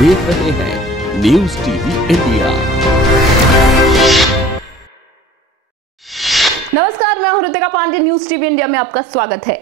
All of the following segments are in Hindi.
देख रहे हैं न्यूज टीवी इंडिया। नमस्कार, मैं हूं Ritika Pandey. News TV India में आपका स्वागत है।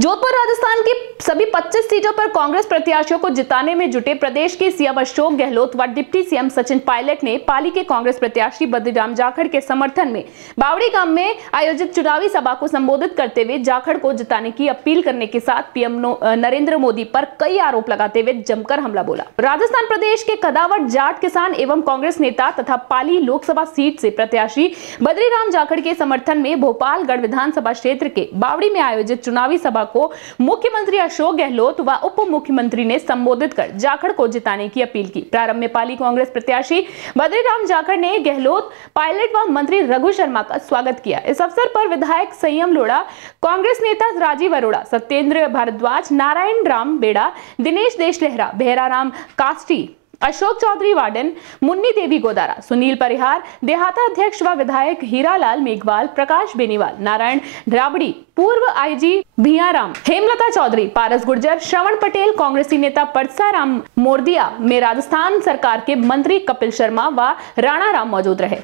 जोधपुर राजस्थान की सभी 25 सीटों पर कांग्रेस प्रत्याशियों को जिताने में जुटे प्रदेश के सीएम अशोक गहलोत व डिप्टी सीएम सचिन पायलट ने पाली के कांग्रेस प्रत्याशी बद्रीराम जाखड़ के समर्थन में बावड़ी गांव में आयोजित चुनावी सभा को संबोधित करते हुए जाखड़ को जिताने की अपील करने के साथ पीएम नरेंद्र मोदी पर कई आरोप लगाते हुए जमकर हमला बोला। राजस्थान प्रदेश के कदावर जाट किसान एवं कांग्रेस नेता तथा पाली लोकसभा सीट से प्रत्याशी बद्रीराम जाखड़ के समर्थन में भोपालगढ़ विधानसभा क्षेत्र के बावड़ी में आयोजित चुनावी सभा को मुख्यमंत्री अशोक गहलोत व उप मुख्यमंत्री ने संबोधित कर जाखड़ को जिताने की अपील की। प्रारंभ में पाली कांग्रेस प्रत्याशी बद्रीराम जाखड़ ने गहलोत, पायलट व मंत्री रघु शर्मा का स्वागत किया। इस अवसर पर विधायक संयम लोढ़ा, कांग्रेस नेता राजीव अरोड़ा, सत्येंद्र भारद्वाज, नारायण राम बेड़ा, दिनेश देशलहरा, बहराराम कास्टी, अशोक चौधरी वार्डन, मुन्नी देवी गोदारा, सुनील परिहार, देहाता अध्यक्ष व विधायक हीरालाल मेघवाल, प्रकाश बेनीवाल, नारायण ड्राबड़ी, पूर्व आईजी भियाराम, हेमलता चौधरी, पारस गुर्जर, श्रवण पटेल, कांग्रेसी नेता परसाराम मोरदिया में राजस्थान सरकार के मंत्री कपिल शर्मा व राणा राम मौजूद रहे।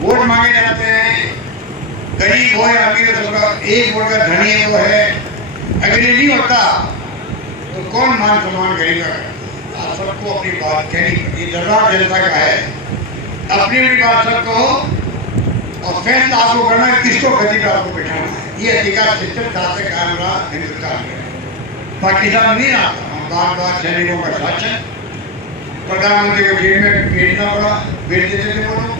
वोट मांगे जाते हैं, गरीब हो या अमीर हो, एक वोट का धनी वो है, अगर ये नहीं होता तो कौन मान सम्मान करेगा। आप सबको अपनी बात कहनी, ये दरबार जनता का है, अपनी बात सबको और फैसला आपको करना है, किसको गति पर आपको बिठाना है। ये अधिकार सिस्टम से कायम रहा हिंदुस्तान में, पाकिस्तान नहीं आता। हम बार बार सैनिकों का शासन, प्रधानमंत्री को जेल में भेजना पड़ा, भेज देते थे वो लोग।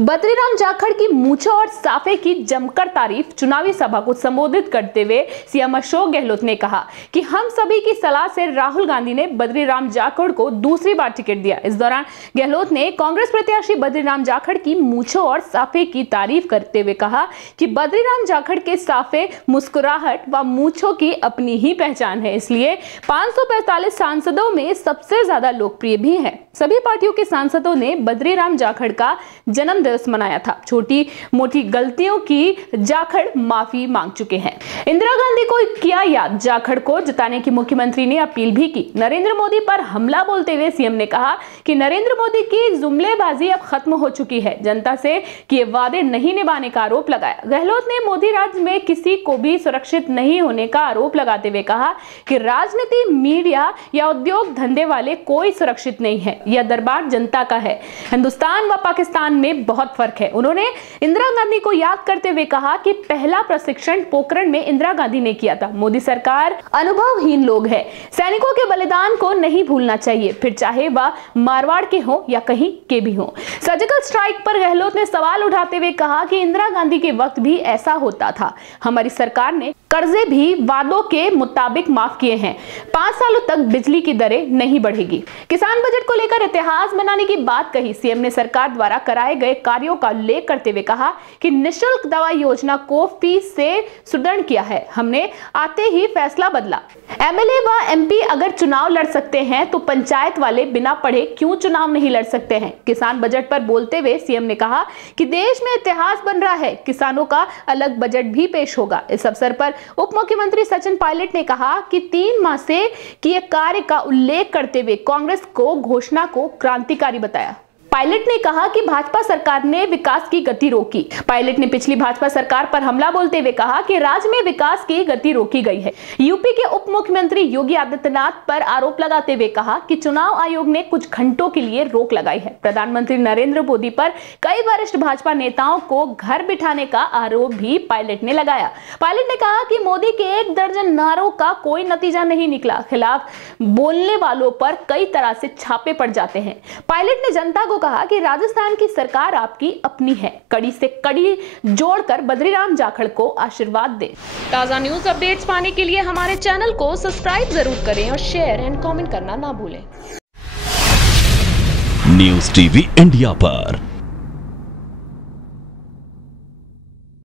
बद्रीराम जाखड़ की मूंछों और साफे की जमकर तारीफ चुनावी सभा को संबोधित करते हुए सीएम अशोक गहलोत ने कहा कि हम सभी की सलाह से राहुल गांधी ने बद्रीराम जाखड़ को दूसरी बार टिकट दिया। इस दौरान गहलोत ने कांग्रेस प्रत्याशी बद्रीराम जाखड़ की मूंछों और साफे की तारीफ करते हुए कहा कि बद्रीराम जाखड़ के साफे, मुस्कुराहट व मूंछों की अपनी ही पहचान है, इसलिए 545 सांसदों में सबसे ज्यादा लोकप्रिय भी है। सभी पार्टियों के सांसदों ने बद्रीराम जाखड़ का जन्म दिवस मनाया था। छोटी मोटी गलतियों की जाखड़ माफी मांग चुके हैं। इंदिरा गांधी को किया याद, जाखड़ को जिताने की मुख्यमंत्री ने अपील भी की। नरेंद्र मोदी पर हमला बोलते हुए सीएम ने कहा कि नरेंद्र मोदी की जुमलेबाजी अब खत्म हो चुकी है, जनता से किए वादे नहीं निभाने का आरोप लगाया। गहलोत ने मोदी राज में किसी को भी सुरक्षित नहीं होने का आरोप लगाते हुए कहा कि राजनीति, मीडिया या उद्योग धंधे वाले कोई सुरक्षित नहीं है, यह दरबार जनता का है। हिंदुस्तान व पाकिस्तान में बहुत फर्क है। उन्होंने इंदिरा गांधी को याद करते हुए कहा कि पहला प्रशिक्षण पोखरण में इंदिरा गांधी ने किया था। मोदी सरकार अनुभवहीन लोग हैं। सैनिकों के बलिदान को नहीं भूलना चाहिए, फिर चाहे वह मारवाड़ के हो या कहीं के भी हो। सर्जिकल स्ट्राइक पर गहलोत ने सवाल उठाते हुए कहा कि इंदिरा गांधी के वक्त भी ऐसा होता था। हमारी सरकार ने कर्जे भी वादों के मुताबिक माफ किए हैं। 5 सालों तक बिजली की दरें नहीं बढ़ेगी। किसान बजट को लेकर इतिहास बनाने की बात कही। सीएम ने सरकार द्वारा कराए गए कार्यों का उल्लेख करते हुए कहा कि निःशुल्क दवा योजना को फीस से सुदृढ़ किया है। हमने आते ही फैसला बदला। एमएलए व एमपी अगर चुनाव लड़ सकते हैं तो पंचायत वाले बिना पढ़े क्यों चुनाव नहीं लड़ सकते हैं। किसान बजट पर बोलते हुए सीएम ने कहा कि देश में इतिहास बन रहा है, किसानों का अलग बजट भी पेश होगा। इस अवसर पर उप मुख्यमंत्री सचिन पायलट ने कहा कि 3 माह से किए कार्य का उल्लेख करते हुए कांग्रेस को घोषणा को क्रांतिकारी बताया। पायलट ने कहा कि भाजपा सरकार ने विकास की गति रोकी। पायलट ने पिछली भाजपा सरकार पर हमला बोलते हुए कहा कि राज्य में विकास की गति रोकी गई है। यूपी के उप मुख्यमंत्री योगी आदित्यनाथ पर आरोप लगाते हुए कहा कि चुनाव आयोग ने कुछ घंटों के लिए रोक लगाई है। प्रधानमंत्री नरेंद्र मोदी पर कई वरिष्ठ भाजपा नेताओं को घर बिठाने का आरोप भी पायलट ने लगाया। पायलट ने कहा कि मोदी के 1 दर्जन नारों का कोई नतीजा नहीं निकला, खिलाफ बोलने वालों पर कई तरह से छापे पड़ जाते हैं। पायलट ने जनता को कहा कि राजस्थान की सरकार आपकी अपनी है, कड़ी से कड़ी जोड़कर बद्रीराम जाखड़ को आशीर्वाद दे। ताजा न्यूज अपडेट्स पाने के लिए हमारे चैनल को सब्सक्राइब जरूर करें और शेयर एंड कमेंट करना ना भूलें। न्यूज टीवी इंडिया पर